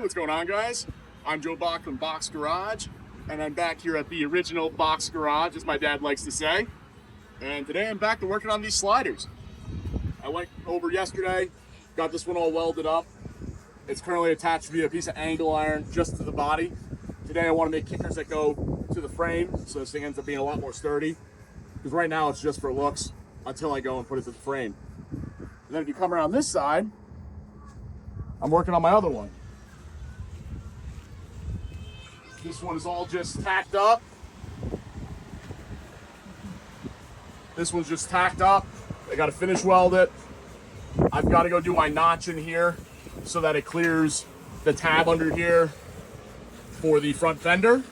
what's going on, guys? I'm Joe Bach from Box Garage, and I'm back here at the original Box Garage, as my dad likes to say. And today I'm back to working on these sliders. I went over yesterday, got this one all welded up. It's currently attached via a piece of angle iron just to the body. Today I want to make kickers that go to the frame, so this thing ends up being a lot more sturdy. Because right now it's just for looks until I go and put it to the frame. And then if you come around this side, I'm working on my other one. This one is all just tacked up. This one's just tacked up. I got to finish weld it. I've got to go do my notch in here so that it clears the tab under here for the front fender.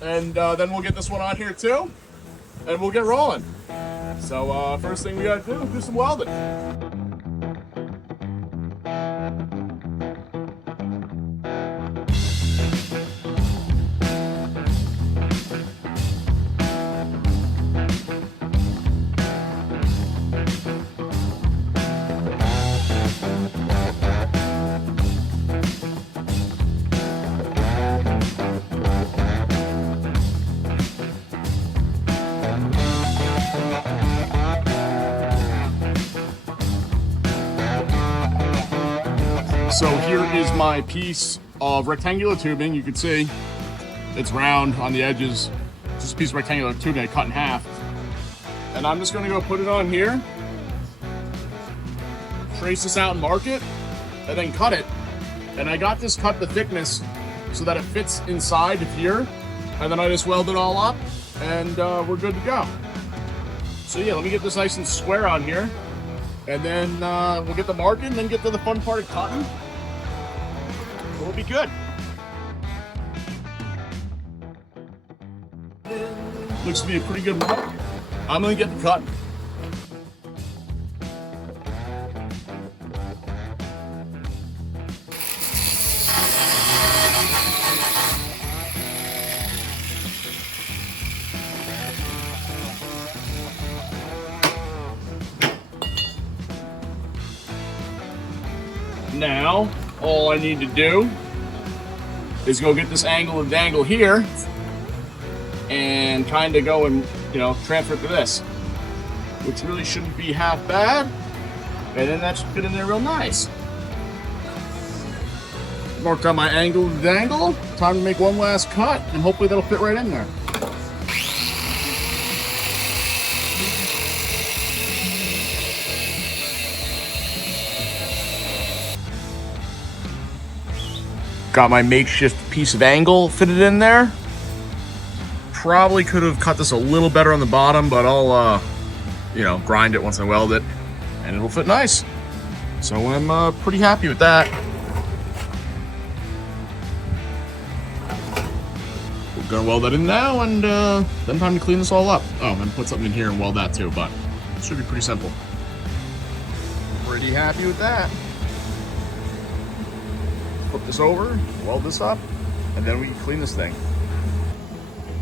And then we'll get this one on here too, and we'll get rolling. So first thing we got to do is do some welding. So here is my piece of rectangular tubing. You can see it's round on the edges. Just a piece of rectangular tubing I cut in half. And I'm just gonna go put it on here, trace this out and mark it, and then cut it. And I got this cut the thickness so that it fits inside of here. And then I just weld it all up and we're good to go. So yeah, let me get this nice and square on here. And then we'll get the marking and then get to the fun part of cutting. We'll be good. Looks to be a pretty good mark. I'm gonna get the cutting. Now, all I need to do is go get this angle and dangle here and kind of go and, transfer it to this, which really shouldn't be half bad. And then that should fit in there real nice. Marked on my angle and dangle. Time to make one last cut and hopefully that'll fit right in there. Got my makeshift piece of angle fitted in there. Probably could have cut this a little better on the bottom, but I'll, grind it once I weld it, and it'll fit nice. So I'm pretty happy with that. We're gonna weld that in now, and then time to clean this all up. Oh, and put something in here and weld that too, but it should be pretty simple. Pretty happy with that. Flip this over, weld this up, and then we can clean this thing.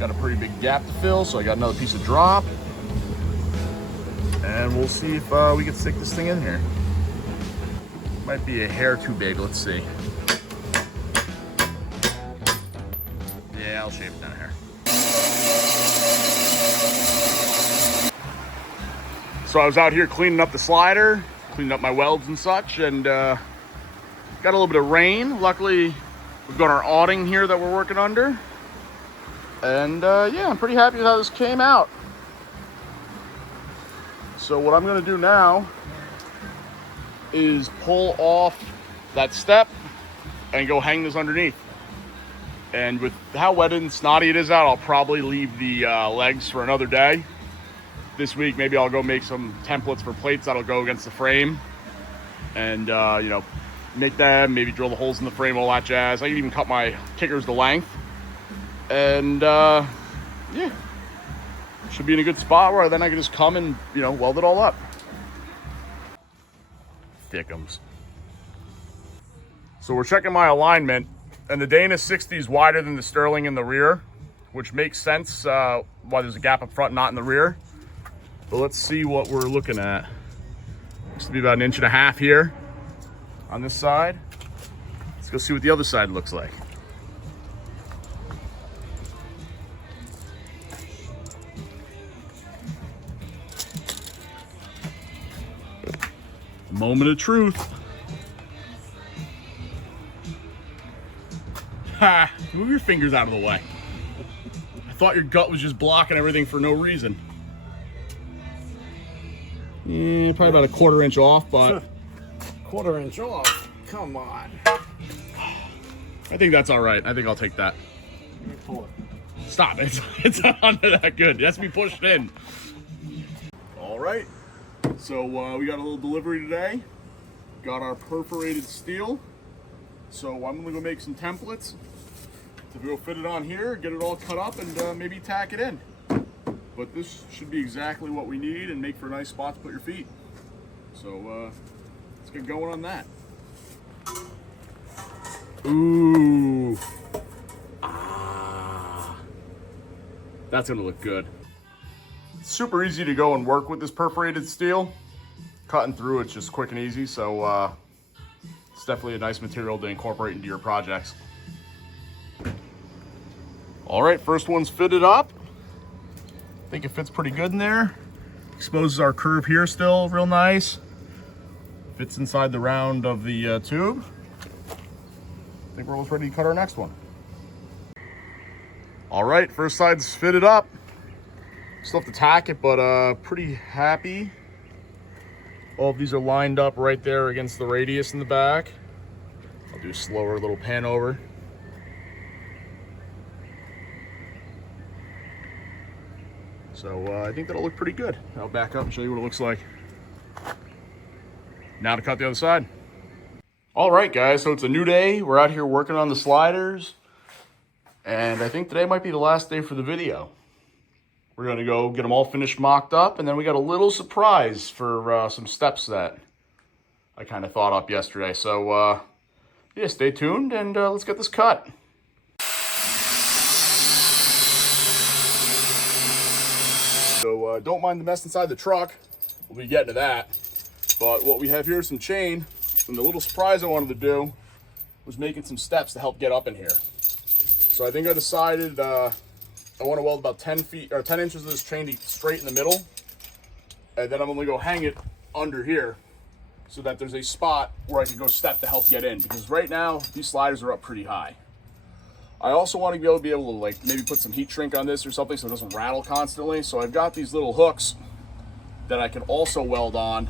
Got a pretty big gap to fill, so I got another piece of drop. And we'll see if we can stick this thing in here. Might be a hair too big, let's see. Yeah, I'll shave it down here. So I was out here cleaning up the slider, cleaning up my welds and such, and got a little bit of rain. Luckily, we've got our awning here that we're working under. And yeah, I'm pretty happy with how this came out. So what I'm gonna do now is pull off that step and go hang this underneath. And with how wet and snotty it is out, I'll probably leave the legs for another day. This week, maybe I'll go make some templates for plates that'll go against the frame. And make them, maybe drill the holes in the frame, all that jazz. I can even cut my kickers to length. And yeah, should be in a good spot where then I can just come and, weld it all up. Thickums. So we're checking my alignment, and the Dana 60 is wider than the Sterling in the rear, which makes sense why there's a gap up front, not in the rear. But let's see what we're looking at. Looks to be about 1.5 inches here on this side. Let's go see what the other side looks like. Moment of truth. Ha! Move your fingers out of the way. I thought your gut was just blocking everything for no reason. Probably about a 1/4 inch off, but 1/4 inch off? Come on. I think that's all right. I think I'll take that. Let me pull it. Stop. It's not under that good. It has to be pushed in. All right. So we got a little delivery today. Got our perforated steel. So I'm gonna go make some templates to go fit it on here, get it all cut up, and maybe tack it in. But this should be exactly what we need and make for a nice spot to put your feet. So let's get going on that. Ooh. Ah. That's gonna look good. It's super easy to go and work with this perforated steel. Cutting through it's just quick and easy, so it's definitely a nice material to incorporate into your projects. All right, first one's fitted up. I think it fits pretty good in there. Exposes our curve here still real nice. Fits inside the round of the tube. I think we're almost ready to cut our next one. All right, first side's fitted up. Still have to tack it, but pretty happy. All of these are lined up right there against the radius in the back. I'll do a slower little pan over. So I think that'll look pretty good. I'll back up and show you what it looks like. Now to cut the other side. All right, guys, so it's a new day. We're out here working on the sliders. And I think today might be the last day for the video. We're gonna go get them all finished, mocked up, and then we got a little surprise for some steps that I kind of thought up yesterday. So yeah, stay tuned and let's get this cut. So don't mind the mess inside the truck. We'll be getting to that. But what we have here is some chain, and the little surprise I wanted to do was making some steps to help get up in here. So I think I decided I want to weld about 10 inches of this chain straight in the middle, and then I'm going to go hang it under here so that there's a spot where I can go step to help get in, because right now these sliders are up pretty high. I also want to be able to like maybe put some heat shrink on this or something so it doesn't rattle constantly. So I've got these little hooks that I can also weld on,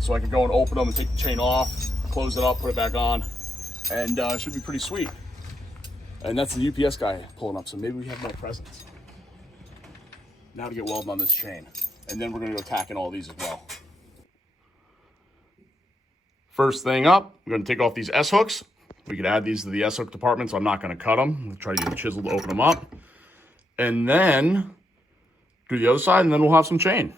so I can go and open them and take the chain off, close it up, put it back on, and it should be pretty sweet. And that's the UPS guy pulling up, so maybe we have more presents. Now to get welding on this chain. And then we're gonna go tacking all these as well. First thing up, I'm gonna take off these S-hooks. We could add these to the S-hook department, so I'm not gonna cut them. I'm gonna try to use a chisel to open them up. And then do the other side, and then we'll have some chain.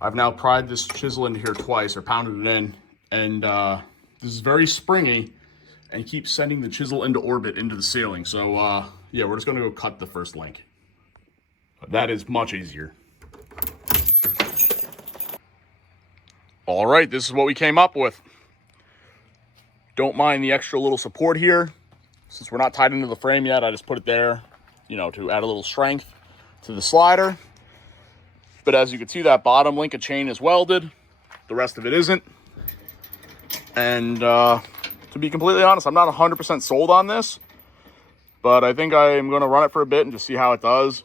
I've now pried this chisel into here twice, or pounded it in, and this is very springy and keeps sending the chisel into orbit into the ceiling. So yeah, we're just gonna go cut the first link. But that is much easier. All right, this is what we came up with. Don't mind the extra little support here. Since we're not tied into the frame yet, I just put it there, you know, to add a little strength to the slider. But as you can see, that bottom link of chain is welded. The rest of it isn't. And to be completely honest, I'm not 100% sold on this, but I think I'm going to run it for a bit and just see how it does.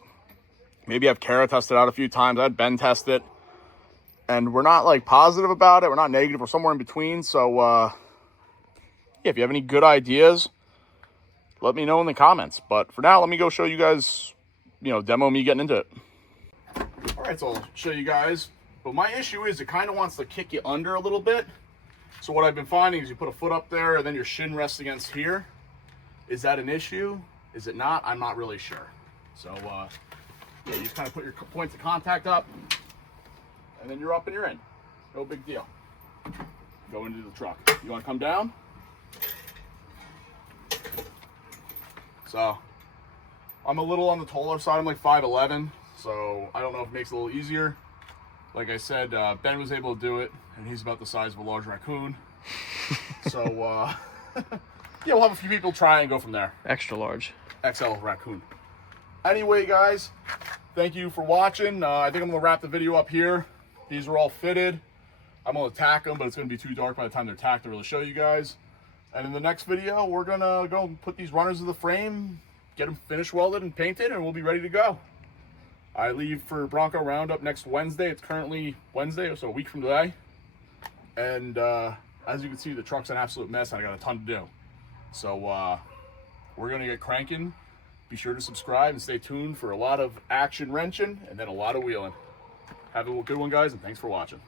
Maybe have Kara test it out a few times. I'd Ben test it. And we're not like positive about it. We're not negative. We're somewhere in between. So yeah, if you have any good ideas, let me know in the comments. But for now, let me go show you guys, you know, demo me getting into it. All right, so I'll show you guys. But my issue is it kind of wants to kick you under a little bit. So what I've been finding is you put a foot up there and then your shin rests against here. Is that an issue? Is it not? I'm not really sure. So yeah, you just kind of put your points of contact up and then you're up and you're in. No big deal. Go into the truck. You want to come down? So I'm a little on the taller side. I'm like 5'11", so I don't know if it makes it a little easier. Like I said, Ben was able to do it, and he's about the size of a large raccoon. So, yeah, we'll have a few people try and go from there. Extra large. XL raccoon. Anyway, guys, thank you for watching. I think I'm going to wrap the video up here. These are all fitted. I'm going to tack them, but it's going to be too dark by the time they're tacked to really show you guys. And in the next video, we're going to go and put these runners in the frame, get them finished welded and painted, and we'll be ready to go. I leave for Bronco Roundup next Wednesday. It's currently Wednesday, so a week from today. And as you can see, the truck's an absolute mess, and I got a ton to do. So we're going to get cranking. Be sure to subscribe and stay tuned for a lot of action wrenching and then a lot of wheeling. Have a good one, guys, and thanks for watching.